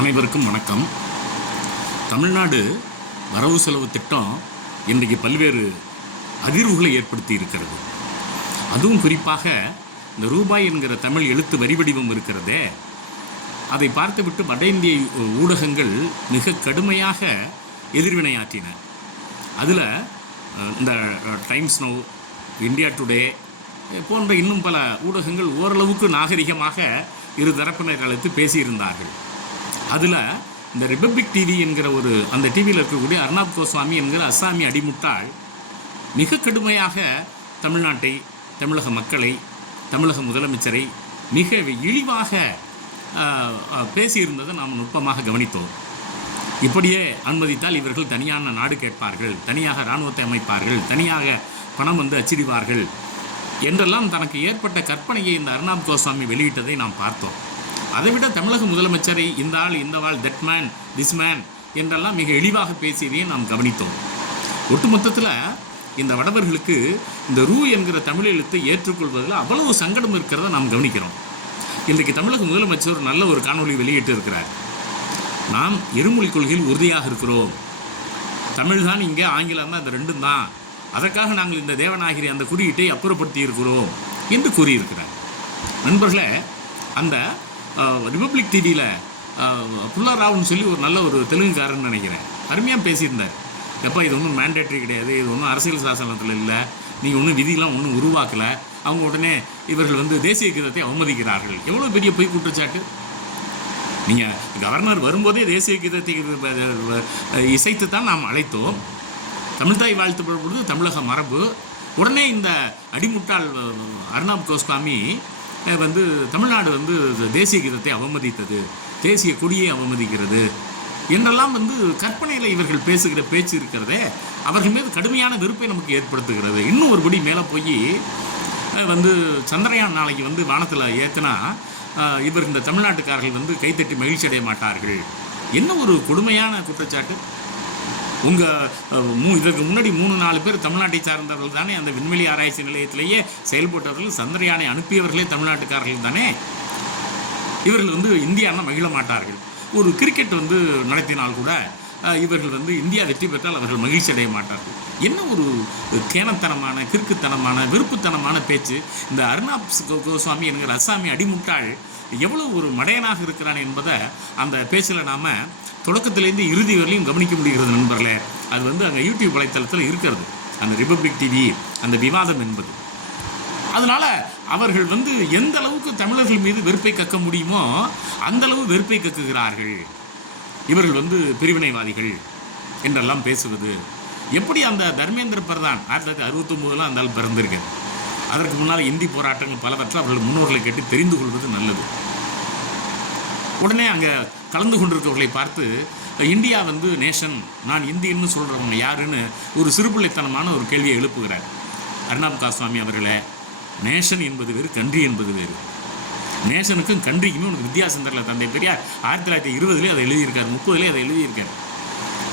அனைவருக்கும் வணக்கம். தமிழ்நாடு வரவு செலவு திட்டம் இன்றைக்கு பல்வேறு அதிர்வுகளை ஏற்படுத்தி இருக்கிறது. அதுவும் குறிப்பாக இந்த ரூபாய் என்கிற தமிழ் எழுத்து வரி வடிவம் இருக்கிறதே, அதை பார்த்துவிட்டு வட இந்திய ஊடகங்கள் மிக கடுமையாக எதிர்வினையாற்றின. அதில் இந்த டைம்ஸ் நவ், இந்தியா டுடே போன்ற இன்னும் பல ஊடகங்கள் ஓரளவுக்கு நாகரிகமாக இரு தரப்பினர் அழைத்து பேசியிருந்தார்கள். அதில் இந்த ரிபப்ளிக் டிவி என்கிற அந்த டிவியில் இருக்கக்கூடிய அர்னாப் கோஸ்வாமி என்கிற அஸ்ஸாமி அடிமுட்டாள் மிக கடுமையாக தமிழ்நாட்டை, தமிழக மக்களை, தமிழக முதலமைச்சரை மிக இழிவாக பேசியிருந்ததை நாம் நுட்பமாக கவனித்தோம். இப்படியே அனுமதித்தால் இவர்கள் தனியான நாடு கேட்பார்கள், தனியாக இராணுவத்தை அமைப்பார்கள், தனியாக பணம் அச்சிடுவார்கள் என்றெல்லாம் தனக்கு ஏற்பட்ட கற்பனையை இந்த அர்னாப் கோஸ்வாமி வெளியிட்டதை நாம் பார்த்தோம். அதைவிட தமிழக முதலமைச்சரை இந்த ஆள், இந்த ஆள், தட் மேன், திஸ் மேன் என்றெல்லாம் மிக எளிவாக பேசியதையும் நாம் கவனித்தோம். ஒட்டுமொத்தத்தில் இந்த வடவர்களுக்கு இந்த ரூ என்கிற தமிழ் எழுத்தை ஏற்றுக்கொள்வதில் அவ்வளவு சங்கடம் இருக்கிறத நாம் கவனிக்கிறோம். இன்றைக்கு தமிழக முதலமைச்சர் நல்ல ஒரு காணொலி வெளியிட்டு இருக்கிறார். நாம் இருமொழி கொள்கையில் உறுதியாக இருக்கிறோம், தமிழ் தான் இங்கே, ஆங்கிலம் தான், இந்த ரெண்டும் தான், அதற்காக நாங்கள் இந்த தேவநாயகி அந்த குறியீட்டை அப்புறப்படுத்தி இருக்கிறோம் என்று கூறியிருக்கிறார். நண்பர்களே, அந்த ரிபப்ளிக் டிவியில் புல்லாராவ்னு சொல்லி ஒரு நல்ல ஒரு தெலுங்குக்காரன் நினைக்கிறேன், அருமையாக பேசியிருந்தார். எப்போ இது ஒன்றும் மேண்டேட்ரி கிடையாது, இது ஒன்றும் அரசியல் சாசனத்தில் இல்லை, நீங்கள் ஒன்றும் விதிலாம் ஒன்றும் உருவாக்கலை, அவங்க உடனே இவர்கள் தேசிய கீதத்தை அவமதிக்கிறார்கள். எவ்வளோ பெரிய பொய் குற்றச்சாட்டு! நீங்கள் கவர்னர் வரும்போதே தேசிய கீதத்தை இசைத்து தான் நாம் அழைத்தோம். தமிழ்தாய் வாழ்த்து பொழுது தமிழக மரபு. உடனே இந்த அடிமுட்டாள் அர்னாப் கோஸ்வாமி தமிழ்நாடு தேசிய கீதத்தை அவமதித்தது, தேசிய கொடியை அவமதிக்கிறது என்றெல்லாம் கற்பனையில் இவர்கள் பேசுகிற பேச்சு இருக்கிறதே, அவர்கள் மீது கடுமையான வெறுப்பை நமக்கு ஏற்படுத்துகிறது. இன்னும் ஒரு படி மேலே போய் சந்திரயான் நாளைக்கு வானத்தில் ஏற்றினா இவர் இந்த தமிழ்நாட்டுக்காரர்கள் கைத்தட்டி மகிழ்ச்சி அடைய மாட்டார்கள். என்ன ஒரு கொடுமையான குற்றச்சாட்டு! இதற்கு முன்னாடி 3-4 பேர் தமிழ்நாட்டை சார்ந்தவர்கள் தானே அந்த விண்வெளி ஆராய்ச்சி நிலையத்திலேயே செயல்பட்டவர்கள், சந்திரயானை அனுப்பியவர்களே தமிழ்நாட்டுக்காரர்கள் தானே. இவர்கள் இந்தியானா மகிழ மாட்டார்கள். ஒரு கிரிக்கெட் நடத்தினால் கூட இவர்கள் இந்தியா வெற்றி பெற்றால் அவர்கள் மகிழ்ச்சி அடைய மாட்டார்கள். என்ன ஒரு கேனத்தனமான, கிறுக்குத்தனமான, வெறுப்புத்தனமான பேச்சு! இந்த அர்னாப் கோஸ்வாமி என்கிற அஸ்ஸாமி அடிமுட்டாள் எவ்வளவு ஒரு மடையனாக இருக்கிறான் என்பதை அந்த பேச்சில் நாம் தொடக்கத்திலேருந்து இறுதி வரையிலும் கவனிக்க முடிகிறது நண்பர்களே. அது அங்கே யூடியூப் வலைத்தளத்தில் இருக்கிறது, அந்த ரிபப்ளிக் டிவி அந்த விவாதம் என்பது. அதனால் அவர்கள் எந்த அளவுக்கு தமிழர்கள் மீது வெறுப்பை கக்க முடியுமோ அந்த அளவு வெறுப்பை கக்குகிறார்கள். இவர்கள் பிரிவினைவாதிகள் என்றெல்லாம் பேசுவது. எப்படி அந்த தர்மேந்திர பிரதான் 1969 அந்த ஆள் பிறந்திருக்கார். அதற்கு முன்னால் இந்தி போராட்டங்கள் பலவற்றை அவர்கள் முன்னோர்களை கேட்டு தெரிந்து கொள்வது நல்லது. உடனே அங்கே கலந்து கொண்டிருக்கவர்களை பார்த்து இந்தியா நேஷன், நான் இந்தியன்னு சொல்கிறவங்க யாருன்னு ஒரு சிறுபிள்ளைத்தனமான ஒரு கேள்வியை எழுப்புகிறார். அர்னாப் கோஸ்வாமி அவர்களே, நேஷன் என்பது வேறு, கண்ட்ரி என்பது வேறு. நேஷனுக்கும் கண்ட்ரிக்குமே உனக்கு வித்தியாசம் தெரியல. தந்தை பெரியார் 1920 அதை எழுதியிருக்கார், 30 அதை எழுதியிருக்கார்.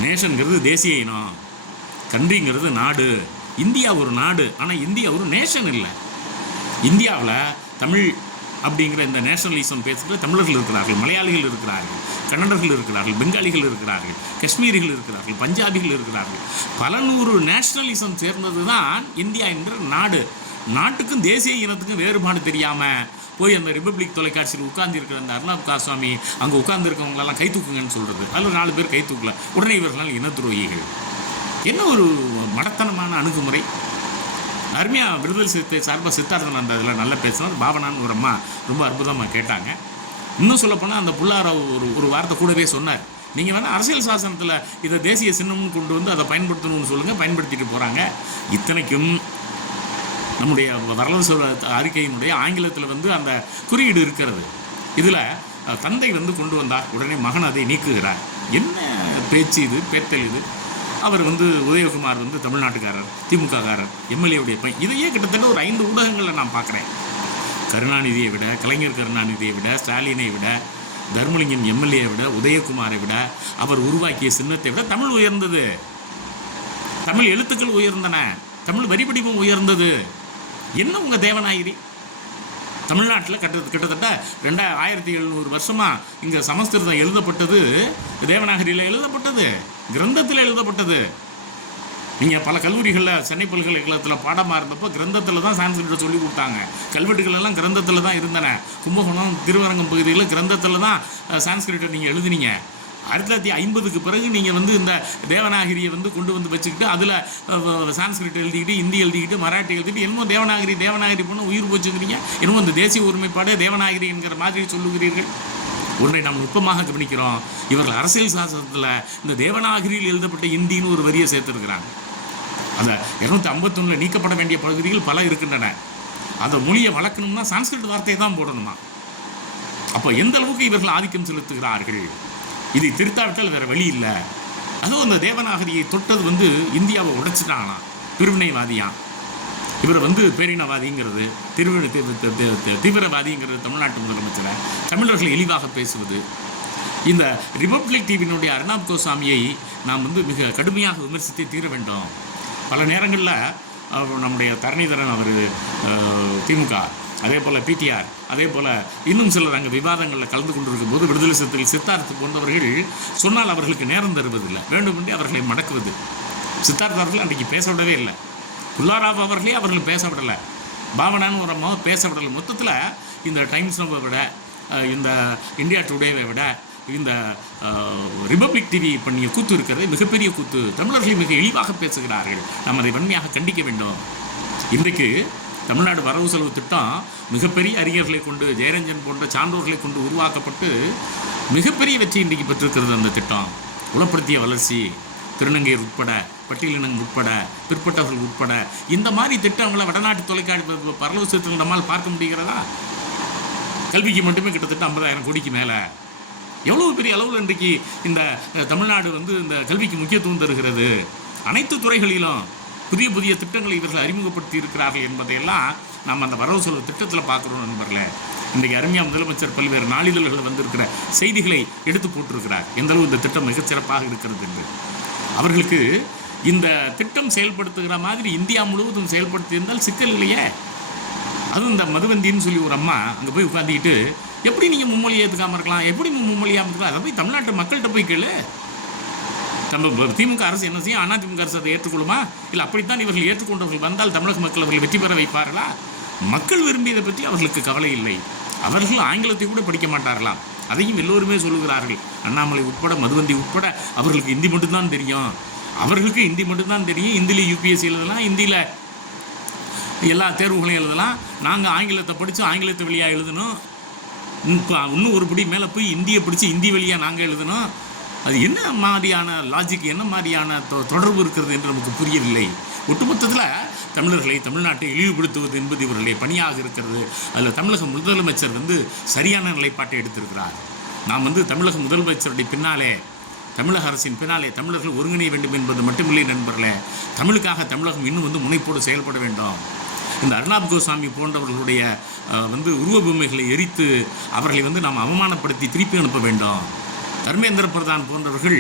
நேஷனுங்கிறது தேசிய இனம், கண்ட்ரிங்கிறது நாடு. இந்தியா ஒரு நாடு, ஆனால் இந்தியா ஒரு நேஷன் இல்லை. இந்தியாவில் தமிழ் அப்படிங்கிற இந்த நேஷனலிசம் பேசுகிற தமிழர்கள் இருக்கிறார்கள், மலையாளிகள் இருக்கிறார்கள், கன்னடர்கள் இருக்கிறார்கள், பெங்காலிகள் இருக்கிறார்கள், காஷ்மீரிகள் இருக்கிறார்கள், பஞ்சாபிகள் இருக்கிறார்கள். பல நூறு நேஷனலிசம் சேர்ந்தது தான் இந்தியா என்ற நாடு. நாட்டுக்கும் தேசிய இனத்துக்கும் வேறுபாடு தெரியாமல் போய் அந்த ரிபப்ளிக் தொலைக்காட்சியில் உட்கார்ந்துருக்கிற அந்த அர்னாப் கோஸ்வாமி அங்கே உட்கார்ந்துருக்கவங்களெல்லாம் கை தூக்குங்கன்னு சொல்கிறது. அதில் 4 பேர் கை தூக்கல, உடனே இவர்களால் இன துரோகிகள். என்ன ஒரு மடத்தனமான அணுகுமுறை! அருமையாக விடுதலை சிறுத்தை சார்பாக சித்தார்த்தன் அந்த அதில் நல்லா பேசினார். பாவனான்னு ஒரு அம்மா ரொம்ப அற்புதமாக கேட்டாங்க. இன்னும் சொல்லப்போனால் அந்த புல்லாராவ் ஒரு வார்த்தை கூடவே சொன்னார், நீங்கள் வேணால் அரசியல் சாசனத்தில் இதை தேசிய சின்னம்னு கொண்டு அதை பயன்படுத்தணும்னு சொல்லுங்கள், பயன்படுத்திட்டு போகிறாங்க. இத்தனைக்கும் நம்முடைய வரலாறு சொல்ல அறிக்கையினுடைய ஆங்கிலத்தில் அந்த குறியீடு இருக்கிறது. இதில் தந்தை கொண்டு வந்தார், உடனே மகன் அதை நீக்குகிறார். என்ன பேச்சு இது, பேட்டல் இது! அவர் உதயகுமார் தமிழ்நாட்டுக்காரர், திமுககாரர், எம்எல்ஏவுடைய பையன். இதையே கிட்டத்தட்ட ஒரு 5 ஊடகங்களில் நான் பார்க்குறேன். கருணாநிதியை விட, கலைஞர் கருணாநிதியை விட, ஸ்டாலினை விட, தர்மலிங்கம் எம்எல்ஏவை விட, உதயகுமாரை விட, அவர் உருவாக்கிய சின்னத்தை விட தமிழ் உயர்ந்தது, தமிழ் எழுத்துக்கள் உயர்ந்தன, தமிழ் வரிபடிவம் உயர்ந்தது. என்ன உங்கள் தேவநாயகி! தமிழ்நாட்டில் கிட்டத்தட்ட 2700 வருஷமாக இங்கே சமஸ்கிருதம் எழுதப்பட்டது, தேவநாகரியில் எழுதப்பட்டது, கிரந்தத்தில் எழுதப்பட்டது. நீங்கள் பல கல்லூரிகளில் சென்னை பல்கலைக்கழகத்தில் பாடமாக இருந்தப்போ கிரந்தத்தில் தான் சான்ஸ்கிரிட்டை சொல்லி கொடுத்தாங்க. கல்வெட்டுகளெல்லாம் கிரந்தத்தில் தான் இருந்தன. கும்பகோணம், திருவரங்கம் பகுதியில் கிரந்தத்தில் தான் சான்ஸ்கிரிட்டை நீங்கள் எழுதுனீங்க. 1950க்கு பிறகு நீங்கள் இந்த தேவநாகரியை கொண்டு வச்சுக்கிட்டு அதில் சான்ஸ்கிரிட் எழுதிக்கிட்டு, ஹிந்தி எழுதிக்கிட்டு, மராட்டி எழுதிக்கிட்டு, என்னமோ தேவநாகரி பண்ண உயிர் போச்சுக்கிறீங்க. என்னமோ இந்த தேசிய ஒருமைப்பாடு தேவநாகரி என்கிற மாதிரி சொல்லுகிறீர்கள். ஒன்றை நாம் நுட்பமாக கவனிக்கிறோம். இவர்கள் அரசியல் சாஸ்திரத்தில் இந்த தேவநாகரியில் எழுதப்பட்ட இந்தின்னு ஒரு வரியை சேர்த்துருக்கிறாங்க. அந்த 251 நீக்கப்பட வேண்டிய பகுதிகள் பல இருக்கின்றன. அந்த மொழியை வளர்க்கணும்னா சான்ஸ்கிரிட் வார்த்தையை தான் போடணுமா? அப்போ எந்த அளவுக்கு இவர்கள் ஆதிக்கம் செலுத்துகிறார்கள்? இதை திருத்தாவிட்டால் வேறு வழி இல்லை. அதுவும் அந்த தேவநாகரியை தொட்டது இந்தியாவை உடைச்சிட்டானா, பிரிவினைவாதியான். இவர் பேரினவாதிங்கிறது, தீவிரவாதிங்கிறது தமிழ்நாட்டு முதலமைச்சரை, தமிழர்கள் இழிவாக பேசுவது. இந்த ரிபப்ளிக் டிவியினுடைய அர்னாப் கோசாமியை நாம் மிக கடுமையாக விமர்சித்தே தீர வேண்டும். பல நேரங்களில் நம்முடைய தரணிதரன் அவர் திமுக, அதே போல் பிடிஆர், அதே போல் இன்னும் சிலர் அங்கே விவாதங்களில் கலந்து கொண்டிருக்கும் போது விடுதலை சிறுத்தைகள் சித்தார்த்து போன்றவர்கள் சொன்னால் அவர்களுக்கு நேரம் தருவதில்லை, வேண்டுமென்றே அவர்களை மடக்குவது. சித்தார்த்த அவர்கள் அன்றைக்கு பேச விடவே இல்லை. புல்லாராவ் அவர்களே அவர்கள் பேச விடலை, பாவனான்னு ஒரு அம்மாவை பேச விடலை. மொத்தத்தில் இந்த டைம்ஸ் நோவை விட, இந்த இந்தியா டுடேவை விட, இந்த ரிபப்ளிக் டிவி பண்ணிய கூத்து இருக்கிறது மிகப்பெரிய கூத்து. தமிழர்களை மிக இழிவாக பேசுகிறார்கள். நாம் அதை வன்மையாக கண்டிக்க வேண்டும். இன்றைக்கு தமிழ்நாடு வரவு செலவு திட்டம் மிகப்பெரிய அறிஞர்களை கொண்டு, ஜெயரஞ்சன் போன்ற சான்றோர்களை கொண்டு உருவாக்கப்பட்டு மிகப்பெரிய வெற்றி இன்றைக்கு பெற்றிருக்கிறது. அந்த திட்டம் உளப்படுத்திய வளர்ச்சி, திருநங்கையர் உட்பட, பட்டியலினங்கள் உட்பட, பிற்பட்டவர்கள் உட்பட, இந்த மாதிரி திட்டங்களை வடநாட்டு தொலைக்காட்சி பரலோசத்தில் நம்மால் பார்க்க முடிகிறதா? கல்விக்கு மட்டுமே கிட்டத்தட்ட 50,000 கோடிக்கு மேலே. எவ்வளோ பெரிய அளவில் இன்றைக்கு இந்த தமிழ்நாடு இந்த கல்விக்கு முக்கியத்துவம் தருகிறது. அனைத்து துறைகளிலும் புதிய புதிய திட்டங்களை இவர்கள் அறிமுகப்படுத்தி இருக்கிறார்கள் என்பதையெல்லாம் நாம் அந்த வரவு செலவு திட்டத்தில் பார்க்குறோம் நண்பர்களே. இன்றைக்கு அருமையாக முதலமைச்சர் பல்வேறு நாளிதழ்கள் வந்திருக்கிற செய்திகளை எடுத்து போட்டிருக்கிறார், எந்தளவு இந்த திட்டம் மிகச்சிறப்பாக இருக்கிறது என்று. அவர்களுக்கு இந்த திட்டம் செயல்படுத்துகிற மாதிரி இந்தியா முழுவதும் செயல்படுத்தியிருந்தால் சிக்கல் இல்லையே. அதுவும் இந்த மதுவந்தின்னு சொல்லி ஒரு அம்மா அங்கே போய் உட்காந்துக்கிட்டு, எப்படி நீங்கள் மும்மொழியை ஏற்றுக்காமல் இருக்கலாம், எப்படி மும்மொழியாக இருக்கலாம், அதை போய் தமிழ்நாட்டு மக்கள்கிட்ட போய் கேளு. நம்ம திமுக அரசு என்ன செய்யும், அதிமுக அரசு அதை ஏற்றுக்கொள்ளுமா? இல்லை அப்படித்தான் இவர்கள் ஏற்றுக்கொண்டவர்கள் வந்தால் தமிழக மக்கள் அவர்கள் வெற்றி பெற வைப்பார்களா? மக்கள் விரும்பியதை பற்றி அவர்களுக்கு கவலை இல்லை. அவர்கள் ஆங்கிலத்தை கூட படிக்க மாட்டார்களாம். அதையும் எல்லோருமே சொல்லுகிறார்கள். அண்ணாமலை உட்பட, மதுவந்தி உட்பட அவர்களுக்கு ஹிந்தி மட்டும்தான் தெரியும். அவர்களுக்கு ஹிந்தி மட்டும்தான் தெரியும். ஹிந்தியில் யூபிஎஸ்சி எழுதலாம், ஹிந்தியில் எல்லா தேர்வுகளையும் எழுதலாம். நாங்கள் ஆங்கிலத்தை படித்து ஆங்கிலத்தை வழியாக எழுதணும். இன்னும் ஒரு படி மேலே போய் இந்தியை பிடிச்சி ஹிந்தி வழியாக நாங்கள் எழுதணும். அது என்ன மாதிரியான லாஜிக், என்ன மாதிரியான தொடர்பு இருக்கிறது என்று நமக்கு புரியவில்லை. ஒட்டுமொத்தத்தில் தமிழர்களை, தமிழ்நாட்டை இழிவுபடுத்துவது என்பது இவர்களுடைய பணியாக இருக்கிறது. அதில் தமிழக முதலமைச்சர் சரியான நிலைப்பாட்டை எடுத்திருக்கிறார். நாம் தமிழக முதலமைச்சருடைய பின்னாலே, தமிழக அரசின் பின்னாலே தமிழர்கள் ஒருங்கிணைய வேண்டும் என்பது மட்டுமில்லை நண்பர்களே, தமிழுக்காக தமிழகம் இன்னும் முனைப்போடு செயல்பட வேண்டும். இந்த அர்னாப் கோசாமி போன்றவர்களுடைய உருவ பொம்மைகளை எரித்து அவர்களை நாம் அவமானப்படுத்தி திருப்பி அனுப்ப வேண்டும். தர்மேந்திர பிரதான் போன்றவர்கள்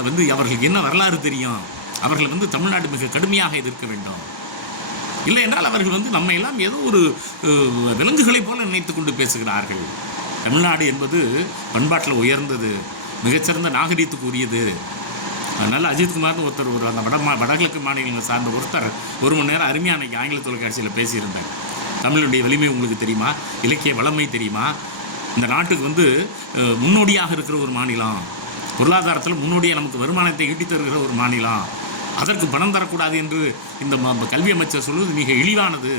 அவர்களுக்கு என்ன வரலாறு தெரியும்? அவர்கள் தமிழ்நாடு மிக கடுமையாக எதிர்க்க வேண்டும். இல்லை என்றால் அவர்கள் நம்ம எல்லாம் ஏதோ ஒரு விலங்குகளைப் போல நினைத்து கொண்டு பேசுகிறார்கள். தமிழ்நாடு என்பது பண்பாட்டில் உயர்ந்தது, மிகச்சிறந்த நாகரீகத்துக்கு உரியது. அதனால் அஜித்குமார்னு ஒருத்தர், அந்த வடகிழக்கு மாநிலங்களை சார்ந்த ஒருத்தர் 1 மணி நேரம் அருமையாக அன்றைக்கி ஆங்கில தொலைக்காட்சியில் பேசியிருந்தார். தமிழுடைய வலிமை உங்களுக்கு தெரியுமா? இலக்கிய வளமை தெரியுமா? இந்த நாட்டுக்கு முன்னோடியாக இருக்கிற ஒரு மாநிலம், பொருளாதாரத்தில் முன்னோடியாக நமக்கு வருமானத்தை ஈட்டி தருகிற ஒரு மாநிலம், அதற்கு பணம் தரக்கூடாது என்று இந்த கல்வி அமைச்சர் சொல்வது மிக இழிவானது.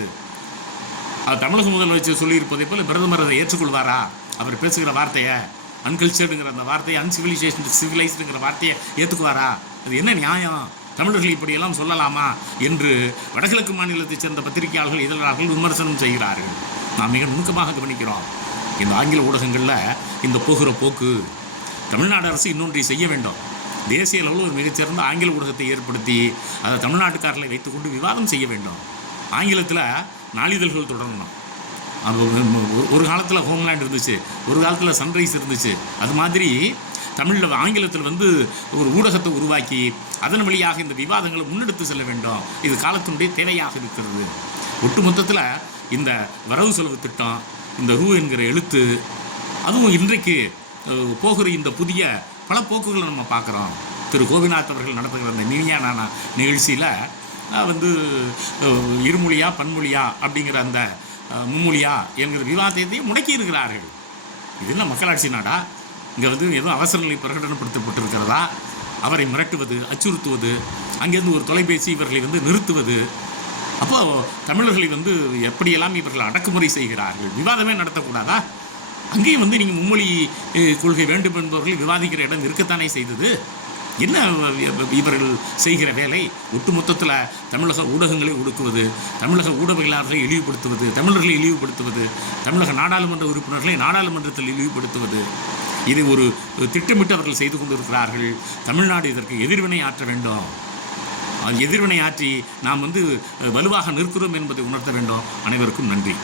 அது தமிழக முதலமைச்சர் சொல்லியிருப்பதை போல் பிரதமர் அதை ஏற்றுக்கொள்வாரா? அவர் பேசுகிற வார்த்தையை, அன்கல்ச்சர்டுங்கிற அந்த வார்த்தையை, அன்சிவிலைசேஷன் சிவிலைஸ்டுங்கிற வார்த்தையை ஏற்றுக்குவாரா? அது என்ன நியாயம்? தமிழர்கள் இப்படியெல்லாம் சொல்லலாமா என்று வடகிழக்கு மாநிலத்தைச் சேர்ந்த பத்திரிகையாளர்கள், இதழாளர்கள் விமர்சனம் செய்கிறார்கள். நாம் மிக நுணுக்கமாக கவனிக்கிறோம். இந்த ஆங்கில ஊடகங்களில் இந்த போகிற போக்கு, தமிழ்நாடு அரசு இன்னொன்றை செய்ய வேண்டும். தேசிய அளவில் ஒரு மிகச்சிறந்த ஆங்கில ஊடகத்தை ஏற்படுத்தி அதை தமிழ்நாட்டுக்காரர்களை வைத்துக்கொண்டு விவாதம் செய்ய வேண்டும். ஆங்கிலத்தில் நாளிதழ்கள் தொடரணும். ஒரு காலத்தில் ஹோம்லேண்ட் இருந்துச்சு, ஒரு காலத்தில் சன்ரைஸ் இருந்துச்சு. அது மாதிரி தமிழில், ஆங்கிலத்தில் ஒரு ஊடகத்தை உருவாக்கி அதன் வழியாக இந்த விவாதங்களை முன்னெடுத்து செல்ல வேண்டும். இது காலத்தினுடைய தேவையாக இருக்கிறது. ஒட்டுமொத்தத்தில் இந்த வரவு செலவு திட்டம் இந்த ரூ என்கிற எழுத்து, அதுவும் இன்றைக்கு போகிற இந்த புதிய பல போக்குகளை நம்ம பார்க்குறோம். திரு கோபிநாத் அவர்கள் நடத்துகிற அந்த நீயானா நிகழ்ச்சியில் வந்து இருமொழியா பன்மொழியா அப்படிங்கிற அந்த மும்மொழியா என்கிற விவாதத்தையும் முடக்கி இருக்கிறார்கள். இது என்ன மக்களாட்சி நாடா? இங்கே வந்து எதுவும் அவசர நிலை பிரகடனப்படுத்தப்பட்டிருக்கிறதா? அவரை மிரட்டுவது, அச்சுறுத்துவது, அங்கேருந்து ஒரு தொலைபேசி இவர்களை வந்து நிறுத்துவது. அப்போது தமிழர்களை வந்து எப்படியெல்லாம் இவர்கள் அடக்குமுறை செய்கிறார்கள். விவாதமே நடத்தக்கூடாதா? அங்கேயும் வந்து நீங்கள் மும்மொழி கொள்கை வேண்டும் என்பவர்கள் விவாதிக்கிற இடம் இருக்கத்தானே செய்தது. என்ன இவர்கள் செய்கிற வேலை? ஒட்டுமொத்தத்தில் தமிழக ஊடகங்களை ஒடுக்குவது, தமிழக ஊடகவியலாளர்களை இழிவுபடுத்துவது, தமிழர்களை இழிவுபடுத்துவது, தமிழக நாடாளுமன்ற உறுப்பினர்களை நாடாளுமன்றத்தில் இழிவுபடுத்துவது. இதை ஒரு திட்டமிட்டு அவர்கள் செய்து கொண்டிருக்கிறார்கள். தமிழ்நாடு இதற்கு எதிர்வினை ஆற்ற வேண்டும். எதிர்வினை ஆற்றி நாம் வந்து வலுவாக நிற்கிறோம் என்பதை உணர்த்த வேண்டும். அனைவருக்கும் நன்றி.